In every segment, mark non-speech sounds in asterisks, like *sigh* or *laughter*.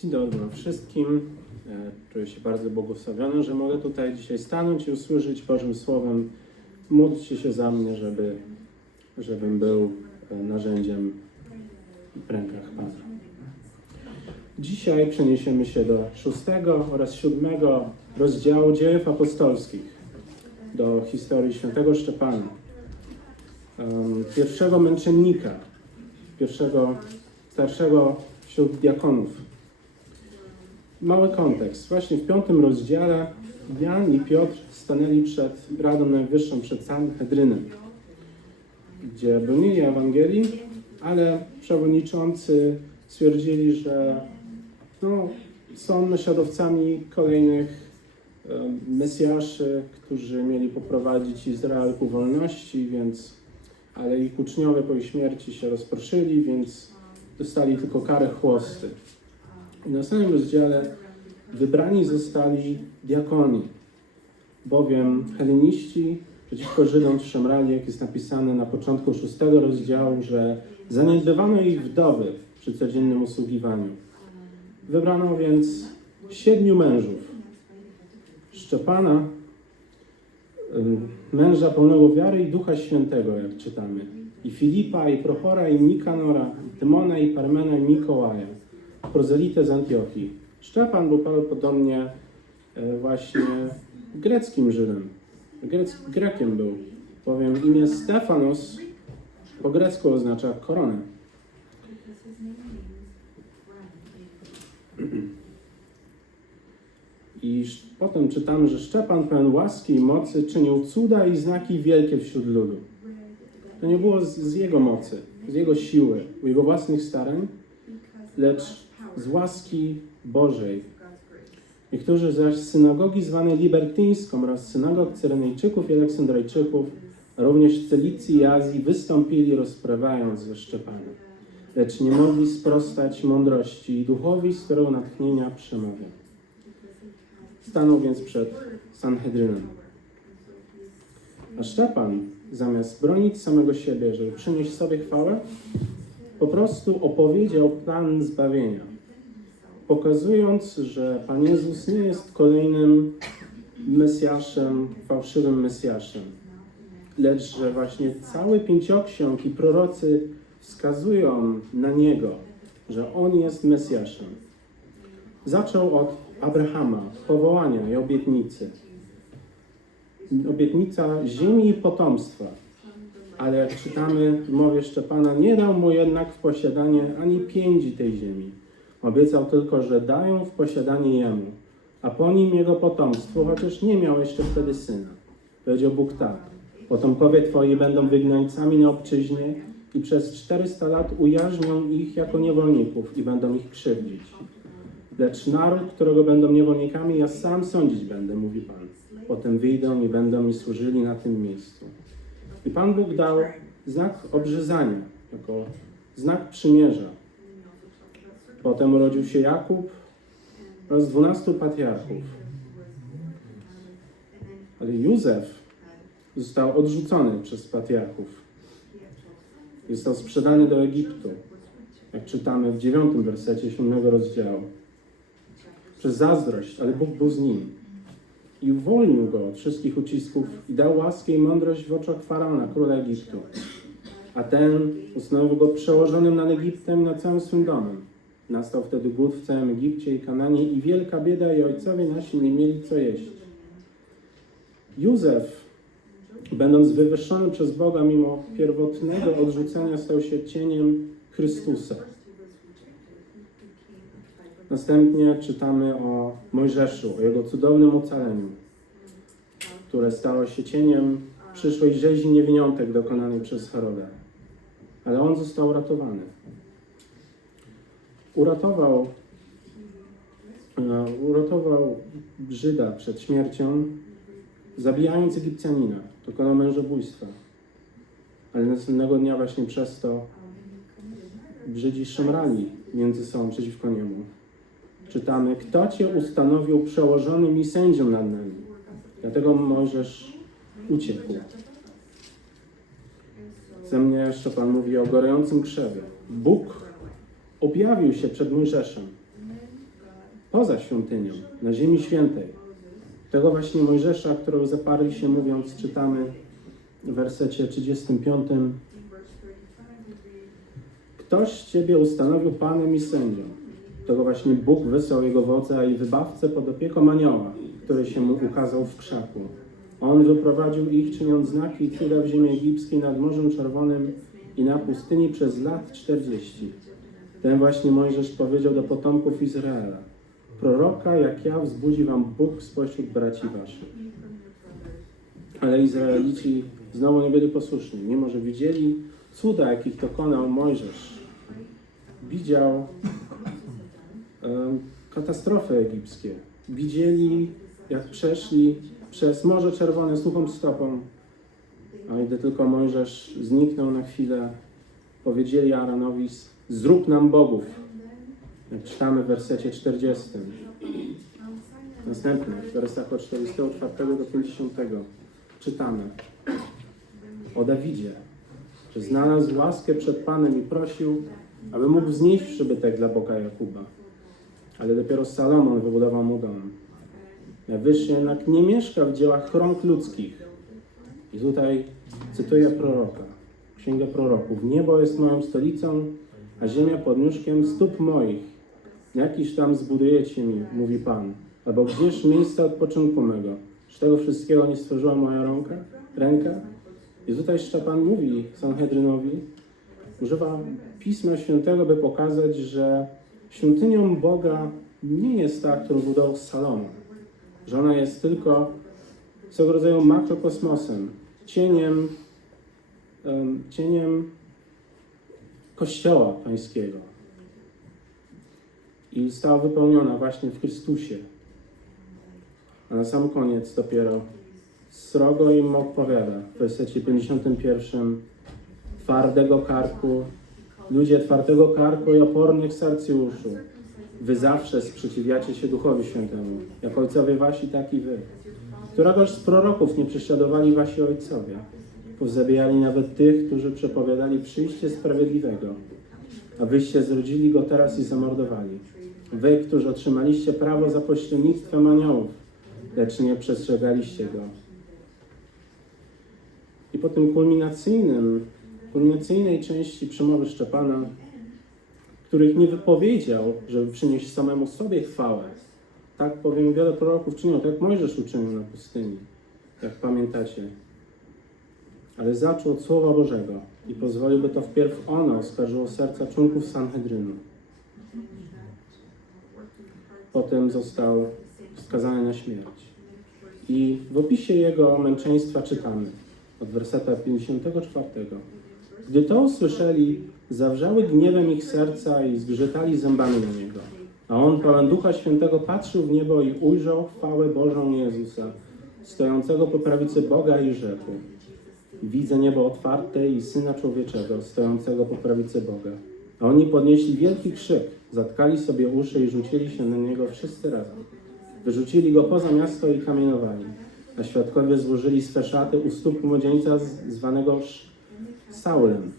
Dzień dobry wszystkim. E, Czuję się bardzo błogosławiony, że mogę tutaj dzisiaj stanąć i usłyszeć Bożym Słowem. Módlcie się za mnie, żeby, żebym był e, narzędziem w rękach Pana. Dzisiaj przeniesiemy się do szóstego oraz siódmego rozdziału dziejów apostolskich, do historii świętego Szczepana, pierwszego męczennika, pierwszego starszego wśród diakonów. Mały kontekst. Właśnie w piątym rozdziale Jan i Piotr stanęli przed Radą Najwyższą, przed Sanhedrynem, gdzie bronili Ewangelii, ale przewodniczący stwierdzili, że no, są naśladowcami kolejnych mesjaszy, którzy mieli poprowadzić Izrael ku wolności, więc ale ich uczniowie po ich śmierci się rozproszyli, więc dostali tylko karę chłosty. I na samym rozdziale wybrani zostali diakoni, bowiem heleniści przeciwko Żydom szemrali, jak jest napisane na początku szóstego rozdziału, że zaniedbywano ich wdowy przy codziennym usługiwaniu. Wybrano więc siedmiu mężów. Szczepana, ym, męża pełnego wiary i Ducha Świętego, jak czytamy. I Filipa, i Prochora, i Nikanora, i Tymona, i Parmena, i Mikołaja, prozelitę z Antiochii. Szczepan był prawdopodobnie e, właśnie greckim Żydem. Grec, Grekiem był, bowiem imię Stefanos po grecku oznacza koronę. *clears throat* I potem czytamy, że Szczepan pełen łaski i mocy czynił cuda i znaki wielkie wśród ludu. To nie było z, z jego mocy, z jego siły, jego własnych starań, lecz z łaski Bożej. Niektórzy zaś z synagogi zwanej libertyńską oraz synagog Cyrenejczyków i Aleksandrajczyków, również Celicji i Azji, wystąpili rozprawając ze Szczepanem. Lecz nie mogli sprostać mądrości i duchowi, z którego natchnienia przemawia. Stanął więc przed Sanhedrynem. A Szczepan, zamiast bronić samego siebie, żeby przynieść sobie chwałę, po prostu opowiedział plan zbawienia, pokazując, że Pan Jezus nie jest kolejnym Mesjaszem, fałszywym Mesjaszem, lecz że właśnie cały pięcioksiąg i prorocy wskazują na Niego, że On jest Mesjaszem. Zaczął od Abrahama, powołania i obietnicy. Obietnica ziemi i potomstwa. Ale jak czytamy w mowie Szczepana, nie dał mu jednak w posiadanie ani pięci tej ziemi. Obiecał tylko, że dają w posiadanie jemu, a po nim jego potomstwo, chociaż nie miał jeszcze wtedy syna. Powiedział Bóg tak, potomkowie twoi będą wygnańcami na obczyźnie i przez 400 lat ujarzmią ich jako niewolników i będą ich krzywdzić. Lecz naród, którego będą niewolnikami, ja sam sądzić będę, mówi Pan. Potem wyjdą i będą mi służyli na tym miejscu. I Pan Bóg dał znak obrzezania, jako znak przymierza. Potem urodził się Jakub oraz dwunastu patriarchów. Ale Józef został odrzucony przez patriarchów. Został sprzedany do Egiptu, jak czytamy w dziewiątym wersecie siódmego rozdziału. Przez zazdrość, ale Bóg był z nim i uwolnił go od wszystkich ucisków i dał łaskę i mądrość w oczach Faraona, króla Egiptu. A ten ustanowił go przełożonym nad Egiptem i nad całym swym domem. Nastał wtedy głód w całym Egipcie i Kananie i wielka bieda i ojcowie nasi nie mieli co jeść. Józef, będąc wywyższony przez Boga mimo pierwotnego odrzucenia, stał się cieniem Chrystusa. Następnie czytamy o Mojżeszu, o jego cudownym ocaleniu, które stało się cieniem przyszłej rzezi niewiniątek dokonanej przez Herodę. Ale on został uratowany. Uratował, e, uratował Żyda przed śmiercią, zabijając Egipcjanina. Dokonał mężobójstwa. Ale następnego dnia właśnie przez to Żydzi szemrali między sobą przeciwko niemu czytamy, kto Cię ustanowił przełożonym i sędzią nad nami. Dlatego Mojżesz uciekł. Ze mnie jeszcze Pan mówi o gorącym krzewie. Bóg objawił się przed Mojżeszem poza świątynią, na ziemi świętej. Tego właśnie Mojżesza, którego zaparli się mówiąc, czytamy w wersecie 35. Ktoś Ciebie ustanowił Panem i sędzią. Tego właśnie Bóg wysłał Jego wodza i wybawcę pod opieką anioła, który się mu ukazał w krzaku. On wyprowadził ich, czyniąc znaki i cuda w ziemi egipskiej nad Morzem Czerwonym i na pustyni przez lat 40. Ten właśnie Mojżesz powiedział do potomków Izraela. Proroka jak ja wzbudzi wam Bóg spośród braci waszych. Ale Izraelici znowu nie byli posłuszni, mimo że widzieli cuda, jakich dokonał Mojżesz. Widział em, katastrofy egipskie. Widzieli, jak przeszli przez Morze Czerwone suchą stopą. A gdy tylko Mojżesz zniknął na chwilę, powiedzieli Aaronowi, zrób nam bogów. Jak czytamy w wersecie 40. Następny, w wersach od 44 do 50 czytamy o Dawidzie, że znalazł łaskę przed Panem i prosił, aby mógł wznieść przybytek dla Boga Jakuba. Ale dopiero Salomon wybudował mu dom. Najwyższy jednak nie mieszka w dziełach rąk ludzkich. I tutaj cytuję proroka, księgę proroków. Niebo jest moją stolicą, a ziemia podnóżkiem stóp moich. Jakiś tam zbudujecie mi, mówi Pan. Albo gdzież miejsce odpoczynku mego? Czy tego wszystkiego nie stworzyła moja ręka? ręka? I tutaj Szczepan mówi Sanhedrynowi, używa Pisma Świętego, by pokazać, że świątynią Boga nie jest ta, którą budował Salomon. Że ona jest tylko swego rodzaju makrokosmosem, cieniem, em, cieniem Kościoła Pańskiego. I została wypełniona właśnie w Chrystusie. A na sam koniec dopiero srogo im odpowiada w wersecie 51 twardego karku, ludzie twardego karku i opornych serc uszu. Wy zawsze sprzeciwiacie się Duchowi Świętemu, jak ojcowie wasi, tak i wy. Któregoż z proroków nie prześladowali wasi ojcowie? Pozabijali nawet tych, którzy przepowiadali przyjście sprawiedliwego, a wyście zrodzili go teraz i zamordowali. Wy, którzy otrzymaliście prawo za pośrednictwem aniołów, lecz nie przestrzegaliście go. I po tym kulminacyjnym, kulminacyjnej części przemowy Szczepana, których nie wypowiedział, żeby przynieść samemu sobie chwałę, tak powiem, wiele proroków czyniło, tak Mojżesz uczynił na pustyni, jak pamiętacie. Ale zaczął od Słowa Bożego i pozwolił, by to wpierw ono oskarżyło serca członków Sanhedrynu. Potem został skazany na śmierć. I w opisie jego męczeństwa czytamy od werseta 54. Gdy to usłyszeli, zawrzały gniewem ich serca i zgrzytali zębami na niego. A on, pełen Ducha Świętego, patrzył w niebo i ujrzał chwałę Bożą Jezusa, stojącego po prawicy Boga i rzekł. Widzę niebo otwarte i Syna Człowieczego, stojącego po prawicy Boga. A oni podnieśli wielki krzyk, zatkali sobie uszy i rzucili się na niego wszyscy razem. Wyrzucili go poza miasto i kamienowali. A świadkowie złożyli swe szaty u stóp młodzieńca zwanego Saulem.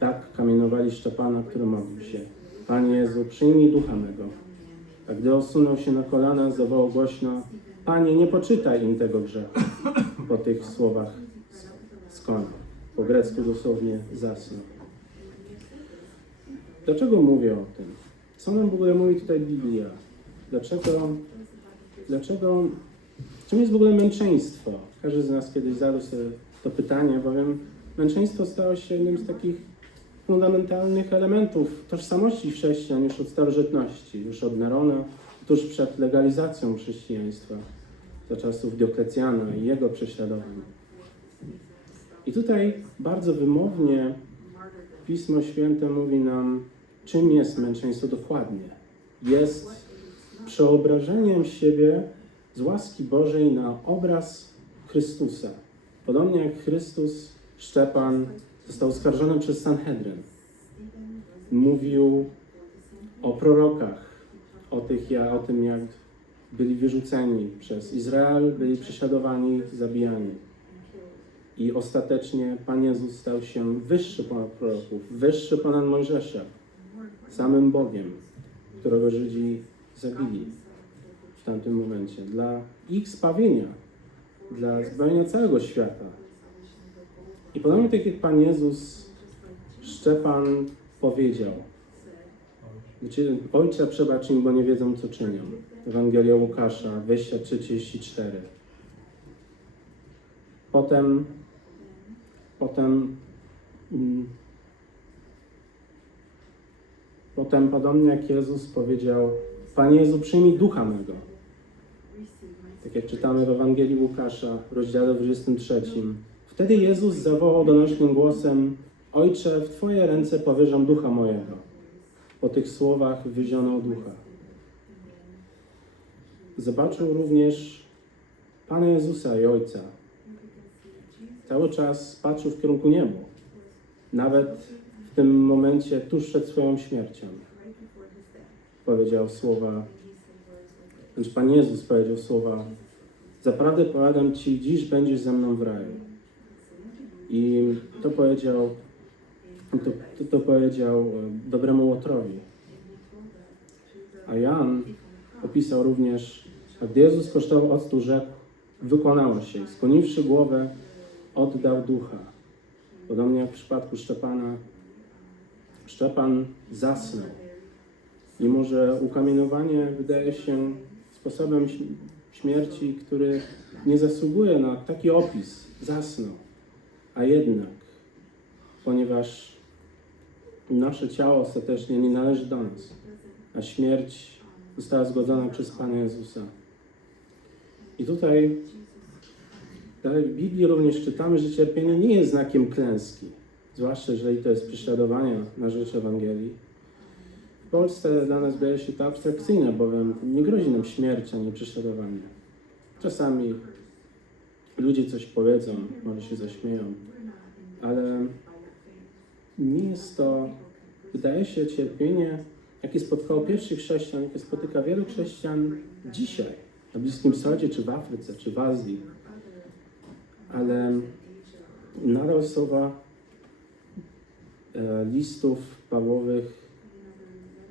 Tak kamienowali Szczepana, który modlił się. Panie Jezu, przyjmij ducha mego. A gdy osunął się na kolana, zawołał głośno, Panie, nie poczytaj im tego grzechu. Po tych słowach skonał. Po grecku dosłownie zasnął. Dlaczego mówię o tym? Co nam w ogóle mówi tutaj Biblia? Dlaczego, dlaczego, czym jest w ogóle męczeństwo? Każdy z nas kiedyś zadał sobie to pytanie, bowiem męczeństwo stało się jednym z takich fundamentalnych elementów tożsamości chrześcijan już od starożytności, już od Nerona, tuż przed legalizacją chrześcijaństwa, za czasów Dioklecjana i jego prześladowań. I tutaj bardzo wymownie Pismo Święte mówi nam, czym jest męczeństwo dokładnie. Jest przeobrażeniem siebie z łaski Bożej na obraz Chrystusa. Podobnie jak Chrystus, Szczepan został oskarżony przez Sanhedryn. Mówił o prorokach, o, tych, o tym, jak byli wyrzuceni przez Izrael, byli prześladowani, zabijani. I ostatecznie Pan Jezus stał się wyższy ponad proroków, wyższy ponad Mojżesza, samym Bogiem, którego Żydzi zabili w tamtym momencie, dla ich zbawienia, dla zbawienia całego świata. I podobnie tak jak Pan Jezus, Szczepan powiedział, Wiecie, Ojcze przebacz im, bo nie wiedzą, co czynią. Ewangelia Łukasza, 23-34. Potem, potem, mm, potem podobnie jak Jezus powiedział, Panie Jezu, przyjmij ducha mego. Tak jak czytamy w Ewangelii Łukasza, rozdziale 23. Wtedy Jezus zawołał donośnym głosem, Ojcze, w Twoje ręce powierzam ducha mojego. Po tych słowach wyzionął ducha. Zobaczył również Pana Jezusa i Ojca. Cały czas patrzył w kierunku nieba. Nawet w tym momencie, tuż przed swoją śmiercią, powiedział słowa, znaczy Pan Jezus powiedział słowa, Zaprawdę powiadam Ci, dziś będziesz ze mną w raju. I to powiedział, to, to, to powiedział e, dobremu Łotrowi. A Jan opisał również, gdy Jezus kosztował octu, rzekł, wykonało się. Skłoniwszy głowę, oddał ducha. Podobnie jak w przypadku Szczepana, Szczepan zasnął. Mimo, że ukamienowanie wydaje się sposobem śm- śmierci, który nie zasługuje na taki opis, zasnął. A jednak, ponieważ nasze ciało ostatecznie nie należy do nas, a śmierć została zgodzona przez Pana Jezusa. I tutaj dalej w Biblii również czytamy, że cierpienie nie jest znakiem klęski, zwłaszcza jeżeli to jest prześladowanie na rzecz Ewangelii. W Polsce dla nas wydaje się to abstrakcyjne, bowiem nie grozi nam śmierć ani prześladowanie. Czasami ludzie coś powiedzą, może się zaśmieją, ale nie jest to, wydaje się, cierpienie, jakie spotkało pierwszych chrześcijan, jakie spotyka wielu chrześcijan dzisiaj, na Bliskim Wschodzie, czy w Afryce, czy w Azji. Ale nadal słowa e, listów Pawłowych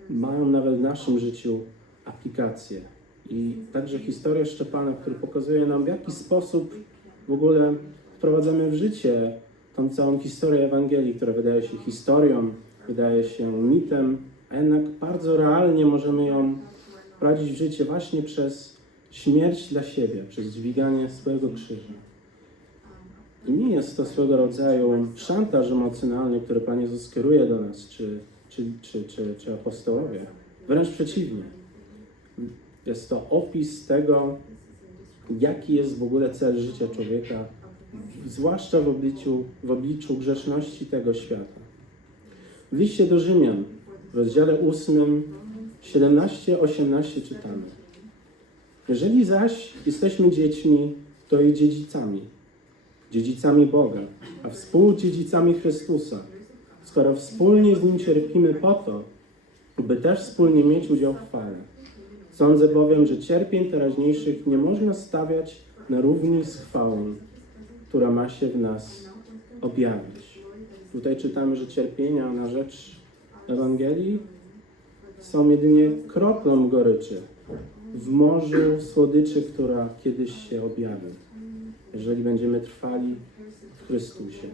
mają nawet w naszym życiu aplikację. I także historia Szczepana, który pokazuje nam, w jaki sposób w ogóle wprowadzamy w życie tą całą historię Ewangelii, która wydaje się historią, wydaje się mitem, a jednak bardzo realnie możemy ją wprowadzić w życie właśnie przez śmierć dla siebie, przez dźwiganie swojego krzyża. Nie jest to swego rodzaju szantaż emocjonalny, który Pan Jezus do nas, czy, czy, czy, czy, czy apostołowie. Wręcz przeciwnie. Jest to opis tego, jaki jest w ogóle cel życia człowieka, zwłaszcza w obliczu, w obliczu grzeszności tego świata. W liście do Rzymian, w rozdziale 8, 17-18 czytamy. Jeżeli zaś jesteśmy dziećmi, to i dziedzicami, dziedzicami Boga, a współdziedzicami Chrystusa, skoro wspólnie z Nim cierpimy po to, by też wspólnie mieć udział w chwale. Sądzę bowiem, że cierpień teraźniejszych nie można stawiać na równi z chwałą, która ma się w nas objawić. Tutaj czytamy, że cierpienia na rzecz Ewangelii są jedynie kroplą goryczy w morzu słodyczy, która kiedyś się objawi, jeżeli będziemy trwali w Chrystusie.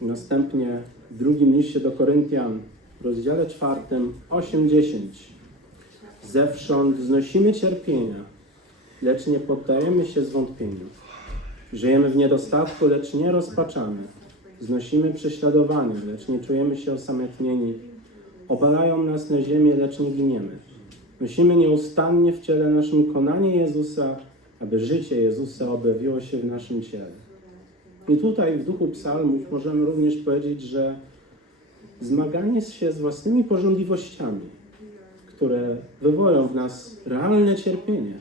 Następnie w drugim liście do Koryntian, w rozdziale czwartym, 8-10. Zewsząd znosimy cierpienia, lecz nie poddajemy się zwątpieniu. Żyjemy w niedostatku, lecz nie rozpaczamy. Znosimy prześladowanie, lecz nie czujemy się osamotnieni. Obalają nas na ziemię, lecz nie giniemy. Nosimy nieustannie w ciele naszym konanie Jezusa, aby życie Jezusa objawiło się w naszym ciele. I tutaj w duchu psalmów możemy również powiedzieć, że zmaganie się z własnymi porządliwościami, które wywołują w nas realne cierpienie.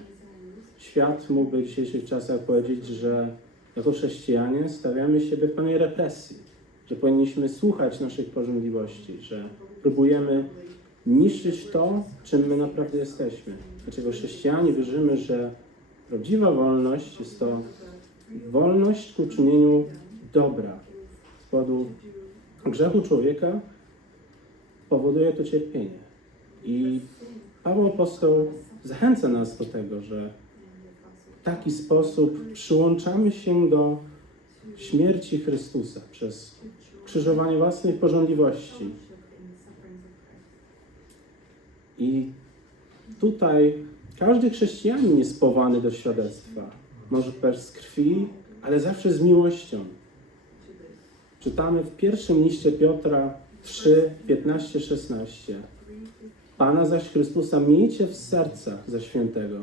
Świat mógłby w dzisiejszych czasach powiedzieć, że jako chrześcijanie stawiamy siebie w pełnej represji, że powinniśmy słuchać naszych porządliwości, że próbujemy niszczyć to, czym my naprawdę jesteśmy. Dlaczego chrześcijanie wierzymy, że prawdziwa wolność jest to wolność ku czynieniu dobra. Z powodu grzechu człowieka powoduje to cierpienie. I Paweł Apostoł zachęca nas do tego, że w taki sposób przyłączamy się do śmierci Chrystusa przez krzyżowanie własnych porządliwości. I tutaj każdy chrześcijanin jest powołany do świadectwa. Może też z krwi, ale zawsze z miłością. Czytamy w pierwszym liście Piotra 3, 15, 16. Pana zaś Chrystusa miejcie w sercach za świętego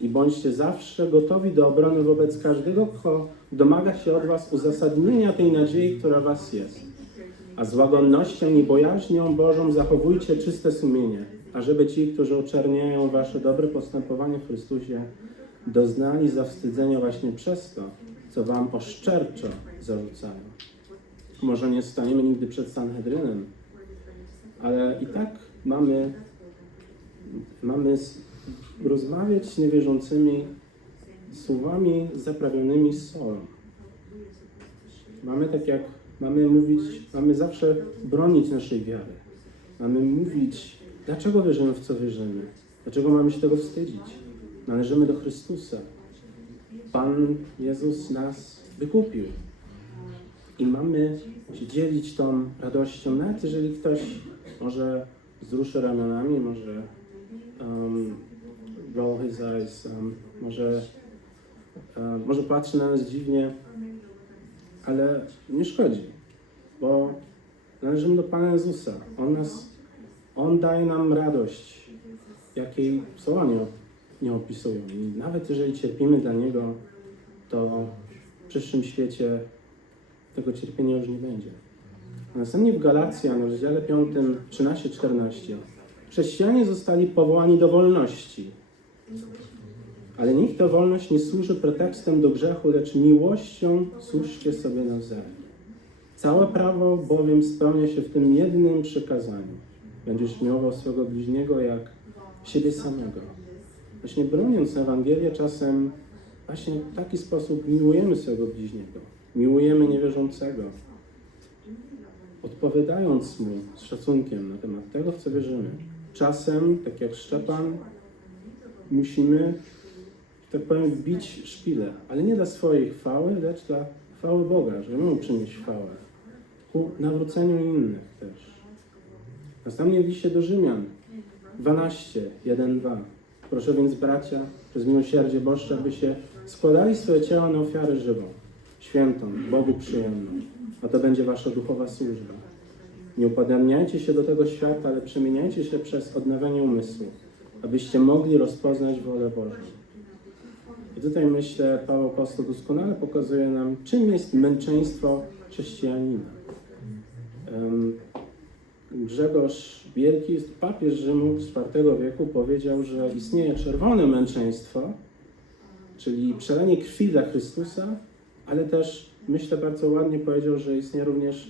i bądźcie zawsze gotowi do obrony wobec każdego, kto domaga się od was uzasadnienia tej nadziei, która was jest. A z łagodnością i bojaźnią Bożą zachowujcie czyste sumienie, ażeby ci, którzy oczerniają wasze dobre postępowanie w Chrystusie, doznali zawstydzenia właśnie przez to, co wam oszczerczo zarzucają. Może nie staniemy nigdy przed Sanhedrynem, ale i tak mamy, mamy rozmawiać z niewierzącymi słowami zaprawionymi solą. Mamy tak jak, mamy mówić, mamy zawsze bronić naszej wiary. Mamy mówić, dlaczego wierzymy w co wierzymy. Dlaczego mamy się tego wstydzić. Należymy do Chrystusa. Pan Jezus nas wykupił. I mamy się dzielić tą radością, nawet jeżeli ktoś może wzruszy ramionami, może um, roll his eyes, um, może, um, może patrzy na nas dziwnie, ale nie szkodzi, bo należymy do Pana Jezusa. On nas, On daje nam radość, jakiej słowa nie, nie opisują. I nawet jeżeli cierpimy dla Niego, to w przyszłym świecie tego cierpienia już nie będzie. Następnie w Galacjan, w rozdziale 5, 13-14, chrześcijanie zostali powołani do wolności. Ale niech ta wolność nie służy pretekstem do grzechu, lecz miłością służcie sobie nawzajem. Całe prawo bowiem spełnia się w tym jednym przykazaniu. Będziesz miłował swego bliźniego jak siebie samego. Właśnie broniąc Ewangelię czasem właśnie w taki sposób miłujemy swego bliźniego. Miłujemy niewierzącego. Odpowiadając mu z szacunkiem na temat tego, w co wierzymy. Czasem, tak jak Szczepan, musimy, tak powiem, bić szpilę, ale nie dla swojej chwały, lecz dla chwały Boga, żeby mu przynieść chwałę. Ku nawróceniu innych też. Następnie w liście do Rzymian 12, 1, 2. Proszę więc, bracia, przez miłosierdzie Boże, aby się składali swoje ciała na ofiarę żywą, świętą, Bogu przyjemną, a to będzie wasza duchowa służba. Nie upadaniajcie się do tego świata, ale przemieniajcie się przez odnawianie umysłu, abyście mogli rozpoznać wolę Bożą. I tutaj myślę, Paweł Apostoł doskonale pokazuje nam, czym jest męczeństwo chrześcijanina. Grzegorz Wielki, papież Rzymu z IV wieku, powiedział, że istnieje czerwone męczeństwo, czyli przelenie krwi dla Chrystusa, ale też, myślę, bardzo ładnie powiedział, że istnieje również,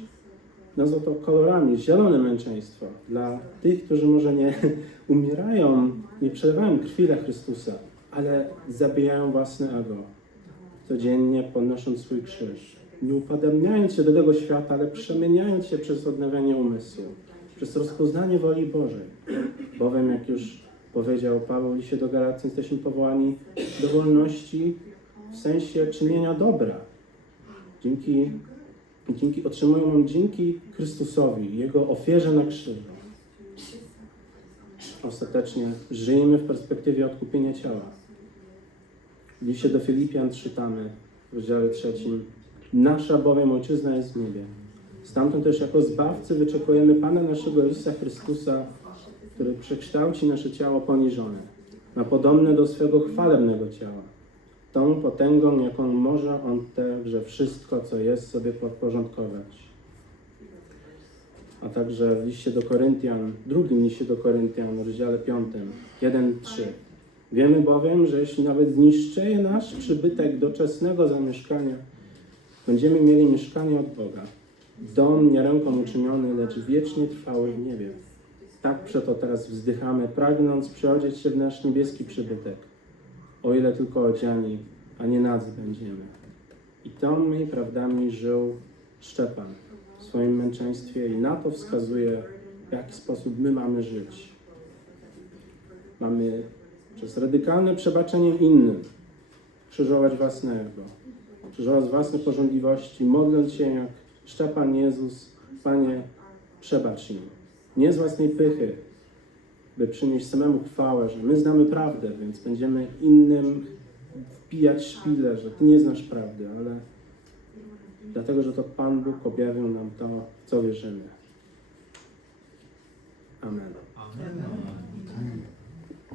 nazwał to kolorami, zielone męczeństwo dla tych, którzy może nie *laughs* umierają, nie przelewają krwi dla Chrystusa, ale zabijają własne ego, codziennie podnosząc swój krzyż. Nie upadamiając się do tego świata, ale przemieniając się przez odnawianie umysłu, przez rozpoznanie woli Bożej. Bowiem, jak już powiedział Paweł liście do Galacji, jesteśmy powołani do wolności w sensie czynienia dobra. Dzięki, dzięki otrzymują ją dzięki Chrystusowi, Jego ofierze na krzyżu. Ostatecznie żyjemy w perspektywie odkupienia ciała. W liście do Filipian czytamy w rozdziale trzecim Nasza bowiem Ojczyzna jest w niebie. Stamtąd też jako Zbawcy wyczekujemy Pana naszego Jezusa Chrystusa, który przekształci nasze ciało poniżone, na podobne do swego chwalebnego ciała. Tą potęgą, jaką może On także wszystko, co jest, sobie podporządkować. A także w liście do Koryntian, drugim liście do Koryntian, w rozdziale 5, 1-3. Wiemy bowiem, że jeśli nawet zniszczeje nasz przybytek doczesnego zamieszkania, będziemy mieli mieszkanie od Boga. Dom nie ręką uczyniony, lecz wiecznie trwały w niebie. Tak przeto teraz wzdychamy, pragnąc przeodzieć się w nasz niebieski przybytek, o ile tylko odziani, a nie nadzy będziemy. I tymi prawdami żył Szczepan w swoim męczeństwie i na to wskazuje, w jaki sposób my mamy żyć. Mamy przez radykalne przebaczenie innym krzyżować własne ego, krzyżować własne porządliwości, modląc się jak Szczepan Jezus, Panie, przebacz im. Nie z własnej pychy, by przynieść samemu chwałę, że my znamy prawdę, więc będziemy innym wpijać szpile, że Ty nie znasz prawdy, ale dlatego, że to Pan Bóg objawił nam to, w co wierzymy. Amen. Amen.